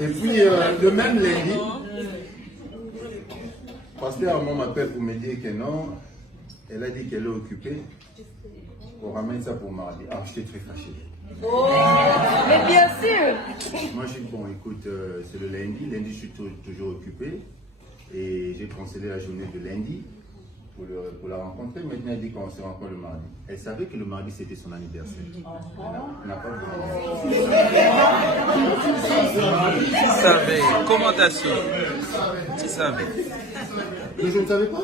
Et puis, le même lundi, pasteur Armand m'appelle pour me dire que non, elle a dit qu'elle est occupée. On ramène ça pour mardi. Ah, j'étais très fâché. Oh, mais bien sûr. Moi, je dis, bon, écoute, c'est le lundi. Lundi, je suis toujours occupé. Et j'ai cancellé la journée de lundi pour la rencontrer. Maintenant, elle dit qu'on se rencontre le mardi. Elle savait que le mardi, c'était son anniversaire. Elle n'a pas voulu. Tu savais. Comment t'as su? Tu savais. Mais je ne savais pas.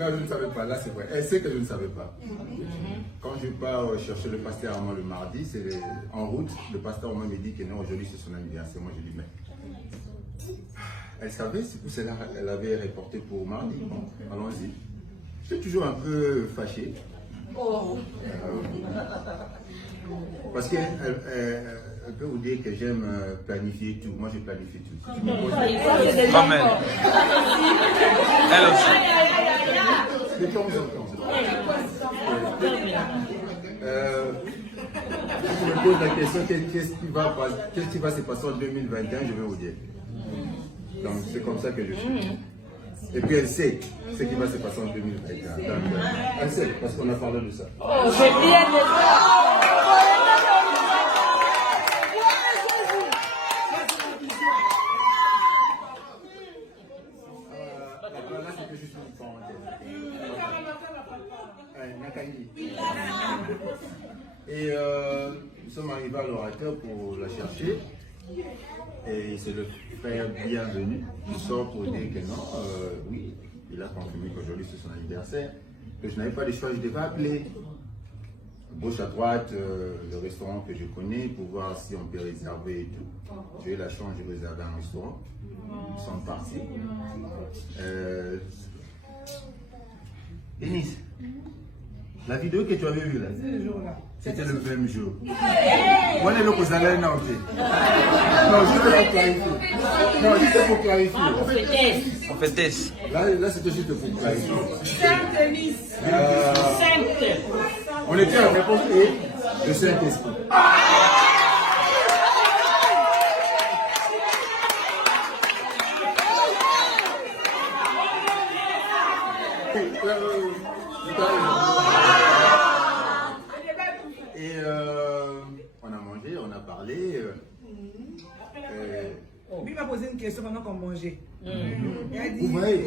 Non, je ne savais pas. Là, c'est vrai. Elle sait que je ne savais pas. Quand je pars chercher le pasteur Armand le mardi, c'est en route. Le pasteur Armand me dit que non, aujourd'hui c'est son anniversaire. Moi, je dis, mais elle savait, c'est pour cela qu'elle avait reporté pour mardi. Bon, allons-y. Je suis toujours un peu fâché. Parce qu'elle peut vous dire que j'aime planifier tout. Moi, je planifie tout. Si tu me poses Amen. Elle aussi. de temps en temps. Si tu me poses la question, qu'est-ce qui va se passer en 2021, je vais vous dire. Donc, c'est comme ça que je suis. Et puis, elle sait ce qui va se passer en 2021. Donc, elle sait, parce qu'on a parlé de ça. Oh, c'est bien de ça. Là, c'était juste une parenthèse. Et nous sommes arrivés à l'orateur pour la chercher. Et c'est le frère bienvenu qui sort pour dire que non, oui, il a confirmé qu'aujourd'hui c'est son anniversaire, que je n'avais pas de choix, je devais appeler gauche à droite le restaurant que je connais pour voir si on peut réserver et tout. J'ai eu la chance de réserver un restaurant, ils sont partis. Denis, la vidéo que tu avais vue là, c'était le même jour. Moi, les locaux allaient non, juste pour clarifier. Non, juste pour clarifier. On fait test. Là c'était juste pour clarifier. Saint-Denis. Sainte. On était en réponse et le Saint-Esprit. Et on a mangé, on a parlé. Lui m'a posé une question pendant qu'on mangeait. Il a dit, Vous voyez,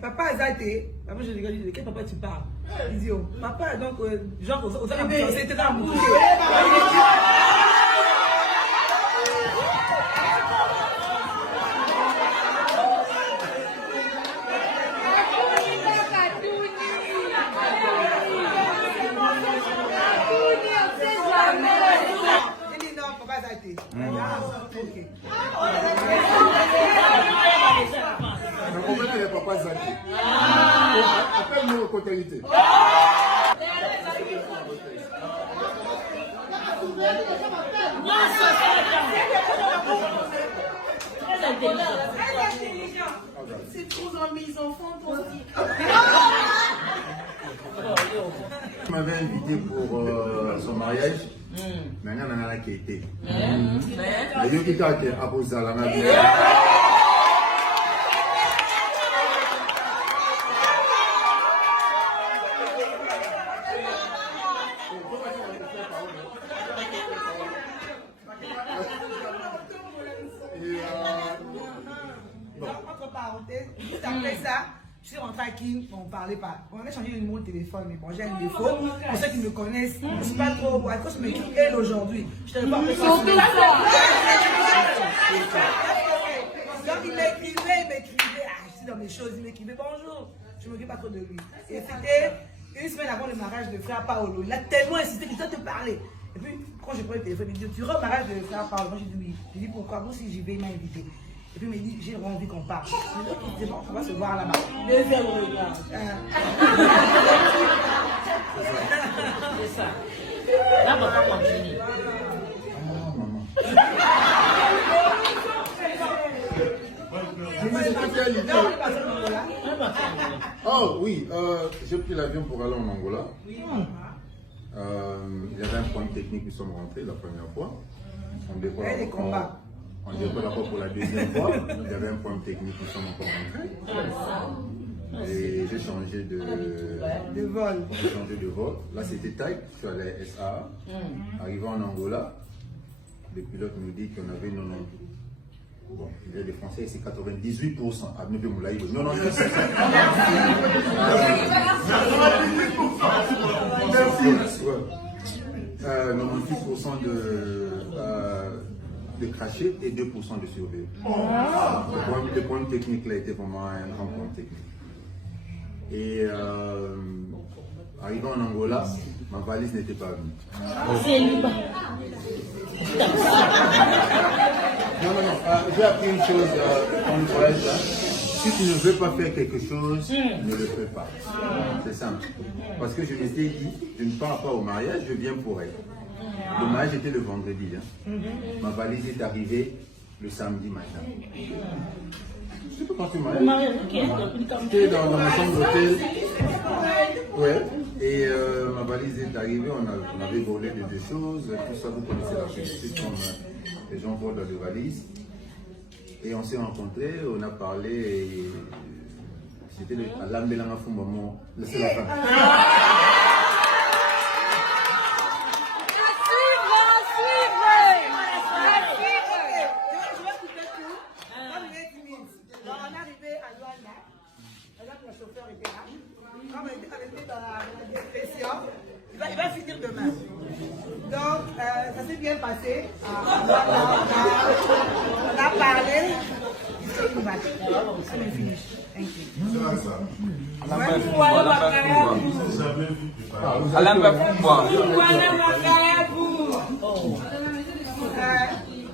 papa Azate, papa je regarde, de quel papa tu parles? Il dit, oh, papa, donc, genre, aux c'était dans mon Le problème n'est pas Zaki. Appelle-nous aux côtalités. C'est trop dans mes enfants pour dire. Il m'avait invité pour son mariage. Maintenant, on a la qui était. Mais il y a qui a été apposé à la main. Entre parenthèses, juste après ça, je suis rentrée à King, on ne parlait pas. On avait changé le numéro de téléphone, mais bon, j'ai un défaut. Pour ceux qui me connaissent, je ne suis pas trop. À cause de mes clients, elle aujourd'hui, je ne te pas. Donc il m'écrivait, je suis dans mes choses, il m'écrivait bonjour, je ne m'occupe pas trop de lui. Et c'était une semaine avant le mariage de frère Paolo. Il a tellement insisté qu'il doit te parler. Et puis, quand je prends le téléphone, il dit, tu rentres au mariage de frère Paolo? Moi, j'ai dit oui. Je dis pourquoi? Moi, si j'y vais, il m'a invité. Et puis, il m'a dit, j'ai vraiment envie qu'on parle. Je dis, ok, c'est bon, on va se voir là-bas. Deuxième regard. C'est ça. Là, papa continue. Ah, maman. tu as l'idée. Oh oui, j'ai pris l'avion pour aller en Angola. Il y avait un problème technique, nous sommes rentrés la première fois. On décolle encore pour la deuxième fois. Il y avait un problème technique, nous sommes encore rentrés. Et j'ai changé de vol. J'ai changé de vol. Là c'était Type, je suis allé à SA. Arrivé en Angola, le pilote nous dit qu'on avait 90. Bon, il y a des Français, c'est 98%. Avenue de Moulaï, 98%. 98% de crachés et 2% de survie. Le problème technique là était vraiment un grand problème technique. Et arrivé en Angola, ma valise n'était pas venue. Non, j'ai appris une chose en voyage là. Si tu ne veux pas faire quelque chose, ne le fais pas. C'est simple. Parce que je m'étais dit, je ne pars pas au mariage, je viens pour elle. Le mariage était le vendredi. Ma valise est arrivée le samedi matin. Je peux partir au mariage. J'étais dans ma chambre d'hôtel. Ouais. Et ma valise est arrivée, on avait volé des choses, tout ça, vous connaissez la politique comme les gens volent dans les valises. Et on s'est rencontrés, on a parlé, et c'était à l'Ambelanga Fumbamo, c'est la fin. Il va finir demain. Donc, ça s'est bien passé. On a parlé. C'est fini. Thank you.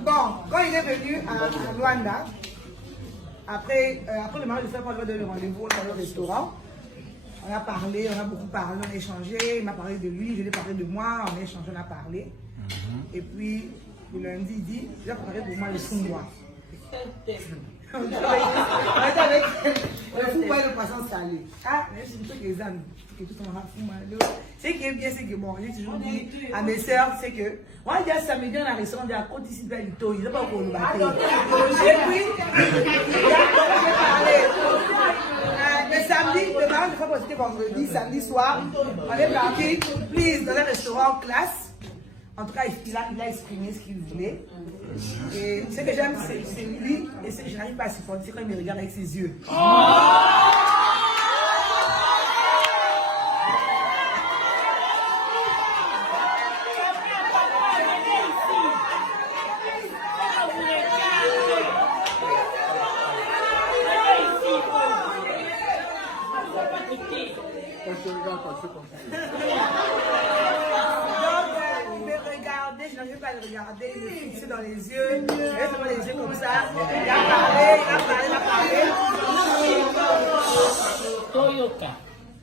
Bon, quand il est venu à Luanda, après le mariage de frère, on a donné rendez-vous dans le restaurant. On a parlé, on a beaucoup parlé, on a échangé. Il m'a parlé de lui, je lui ai parlé de moi, on a échangé, on a parlé. Et puis, le lundi, il dit, il a préparé pour moi le fou-moi. On était avec le fou-moi et le poisson salé. Ah, mais je suis plutôt que les âmes. Ce qui est bien, c'est que bon, j'ai toujours dit à mes soeurs, c'est que moi, il y a samedi, on a restaurant, il y a côté ici, il n'y a pas pour le bateau. Et puis, j'ai parlé. Le samedi, le mariage de fois c'était vendredi, samedi soir, on est parti, please, dans un restaurant classe. En tout cas, il a exprimé ce qu'il voulait. Et ce que j'aime, c'est lui, et ce que je n'arrive pas à supporter, c'est quand il me regarde avec ses yeux. Je n'arrivais pas à le regarder, il me fixait dans les yeux, il avait vraiment les yeux comme ça. Il a parlé. Toyota.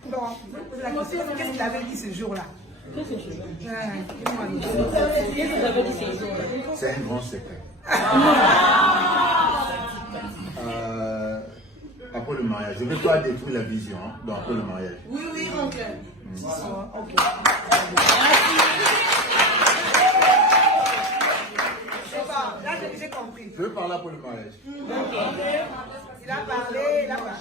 Bon, je vais poser la question, qu'est-ce qu'il avait dit ce jour-là? Qu'est-ce que c'est? Qu'est-ce qu'il avait dit ce jour-là? C'est un grand secret. Après le mariage, je ne vais pas détruire la vision après le mariage. Oui, mon cœur. Ok. Là, j'ai compris. Je veux parler pour le mariage. Il a parlé, D'accord.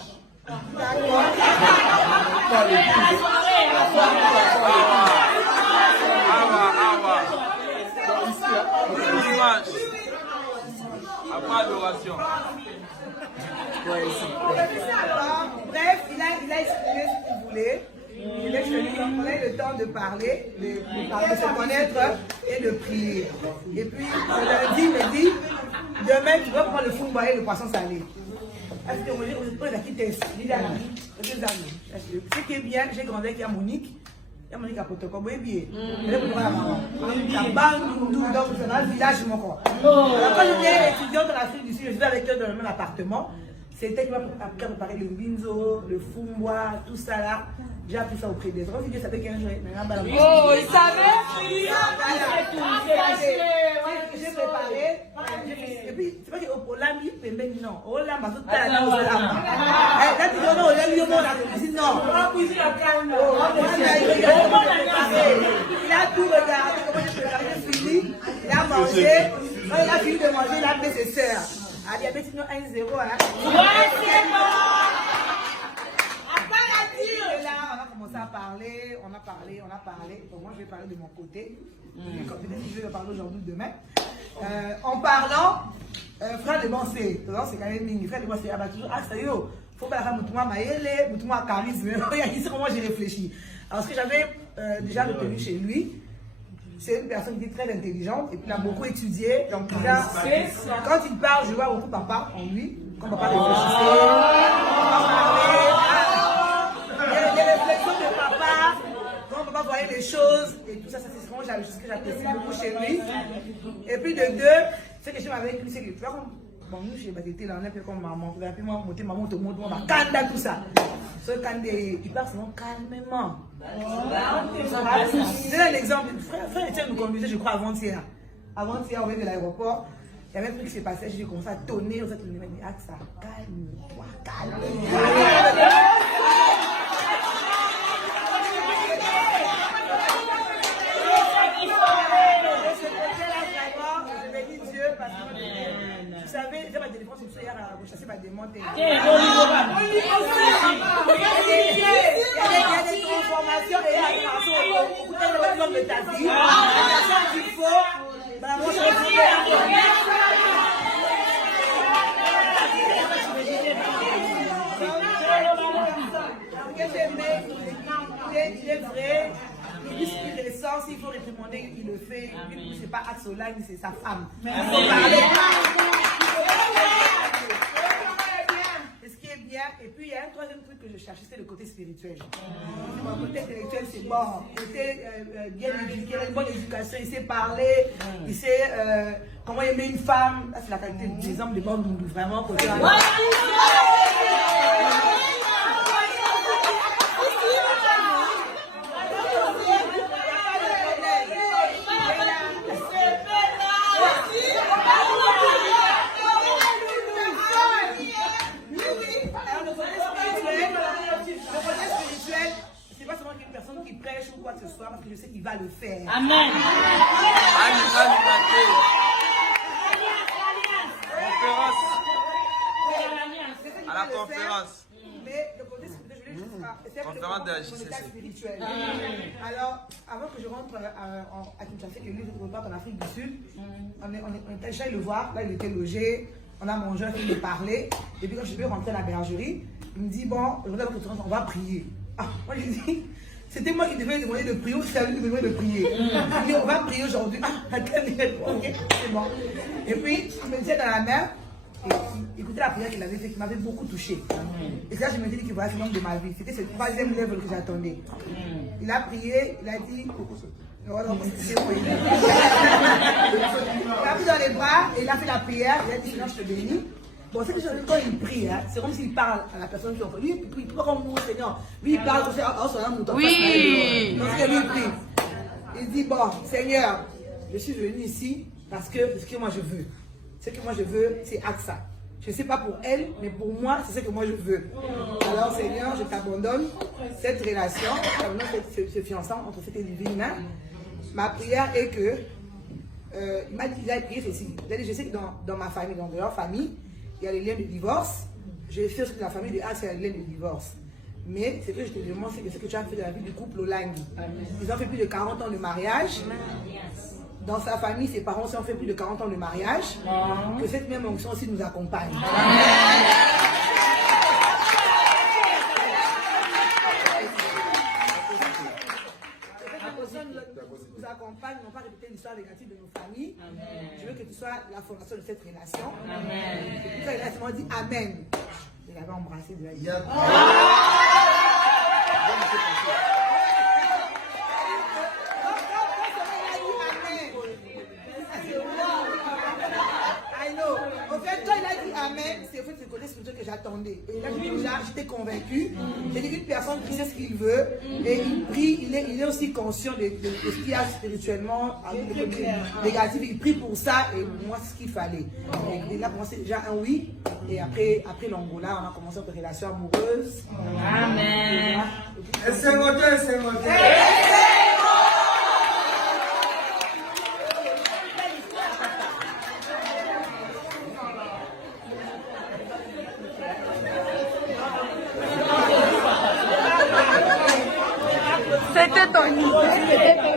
Après adoration. Bref, il a exprimé ce qu'il voulait. Il est venu, on a eu le temps de parler, de se connaître et de prier. Et puis, le lundi, il me dit, demain, tu vas prendre le fou et le poisson salé. Parce que moi, j'ai quitté ça. Ce qui est bien, j'ai grandi avec Monique. Il y a Monique à Potoko, elle est bien. Elle est pour la maman. Donc, c'est dans le village, mon corps. Quand j'étais étudiante en Afrique du Sud, je vivais avec eux dans le même appartement. C'était qui m'a préparé le binzo, le fumbois, tout ça là. J'ai appris ça auprès des autres. Je savais qu'un jour, Oh, il savait? J'ai préparé. Et puis, c'est pas qu'au Lambi, non. Au Lambi, tout à l'heure, au Lambi. Là, tu dis, non, au Lambi, non. Il a tout regardé, comment j'ai préparé, j'ai fini. Il a mangé. Quand il a fini de manger, il a appelé ses sœurs. Ah, il y avait sinon 1-0. Ouais, c'est bon! Et là, on a commencé à parler, on a parlé. Bon, moi, je vais parler de mon côté. Peut-être que je vais parler aujourd'hui ou demain. En parlant, frère de Bansé, c'est quand même mini. Frère de Bansé, toujours, ça y est, faut pas la faire Moutouma Maïele, Moutouma charisme. Ici, comment j'ai réfléchi. Alors, ce que j'avais déjà retenu chez lui, c'est une personne qui est très intelligente et puis il a beaucoup étudié. Donc, déjà, quand il parle, je vois beaucoup papa en lui. Quand papa réfléchissait, il y a des réflexions de papa, quand papa voyait les choses et tout ça, c'est vraiment ce que j'apprécie beaucoup chez lui. Et puis de deux, ce que j'aime avec lui, c'est que tu vois, bon, nous chez Batete, là, on est un peu comme maman. Et puis moi, maman te montre, on va Kanda, tout ça. Ce Kanda, il parle souvent calmement. C'est un exemple. Frère Etienne nous conduisait, je crois, avant-hier. Avant-hier, on vient de l'aéroport. Il y avait un truc qui s'est passé, j'ai commencé à tonner. On s'est dit, ah, ça, calme-toi, calme-toi. Vous savez, j'ai ma téléphone sur hier à chasser ma démonte. Il y a des transformations et il y a des transformations de ta vie. Il faut. Il est vrai. Il ressort, s'il faut réprimander, il le fait. Lui, c'est pas Axolane, c'est sa femme. C'est ce qui est bien. Et puis, il y a un troisième truc que je cherchais, c'est le côté spirituel. Le côté intellectuel, c'est bon. Le côté bien éduqué, il a une bonne éducation, il sait parler, il sait comment aimer une femme. Là, c'est la qualité des hommes de bon monde, vraiment. Côté qui prêche ou quoi que ce soit, parce que je sais qu'il va le faire. Amen. À la conférence. Mais le côté spirituel, je vais conférence de la JCC. Spirituel. Alors, avant que je rentre à Kinshasa, que lui repart en Afrique du Sud, on était allé le voir, là il était logé, on a mangé, on a parlé, et puis quand je vais rentrer à la bergerie, il me dit, bon, aujourd'hui on va prier. Ah, moi j'ai dit, c'était moi qui devais demander de prier ou c'est à lui qui devait de prier. Il dit, on va prier aujourd'hui. Ah, ok, c'est bon. Et puis, il me disait dans la main, et écoutez la prière qu'il avait fait, qui m'avait beaucoup touché. Et ça, je me suis dit que voilà, c'est l'homme de ma vie. C'était ce troisième level que j'attendais. Il a prié, il a dit, voilà, c'est bon. Il a pris dans les bras, et il a fait la prière, il a dit, Seigneur, je te bénis. Bon, c'est que quand il prie, hein, c'est comme s'il parle à la personne qui en fait. Lui, il prie pas comme nous, Seigneur. Lui, il parle comme ça, son âme, oui. Donc, c'est lui, il prie. Il dit, bon, Seigneur, je suis venu ici parce que c'est ce que moi je veux. Ce que moi je veux, c'est AXA. Je ne sais pas pour elle, mais pour moi, c'est ce que moi je veux. Alors, Seigneur, je t'abandonne cette relation, ce fiançant entre cette divine. Ma prière est que, il m'a dit, il a prié ceci. Il a dit, je sais que dans ma famille, dans leur famille, il y a les liens de divorce. Je sais que la famille de Axe, il y a les liens de divorce. Mais ce que je te demande, c'est que ce que tu as fait de la vie du couple Olangi. Ils ont fait plus de 40 ans de mariage. Dans sa famille, ses parents aussi ont fait plus de 40 ans de mariage. Que cette même onction aussi nous accompagne. Nous accompagne, non pas répéter l'histoire négative de nos familles. Amen. Je veux que tu sois la fondation de cette relation. Amen. Et puis ça, il a dit Amen. Il avait embrassé de la vie. I know. En fait, quand il a dit jamais, c'est au fait ce côté spirituel que j'attendais. Et là, j'étais convaincue. J'ai dit une personne qui sait ce qu'il veut et il prie, il est aussi conscient de ce qu'il y a spirituellement, le côté négatif. Il prie pour ça et moi, c'est ce qu'il fallait. Et là, pour moi, c'est déjà un oui. Et après l'Angola, on a commencé notre relation amoureuse. Amen. C'est moteur, c'est moteur. C'était ton idée.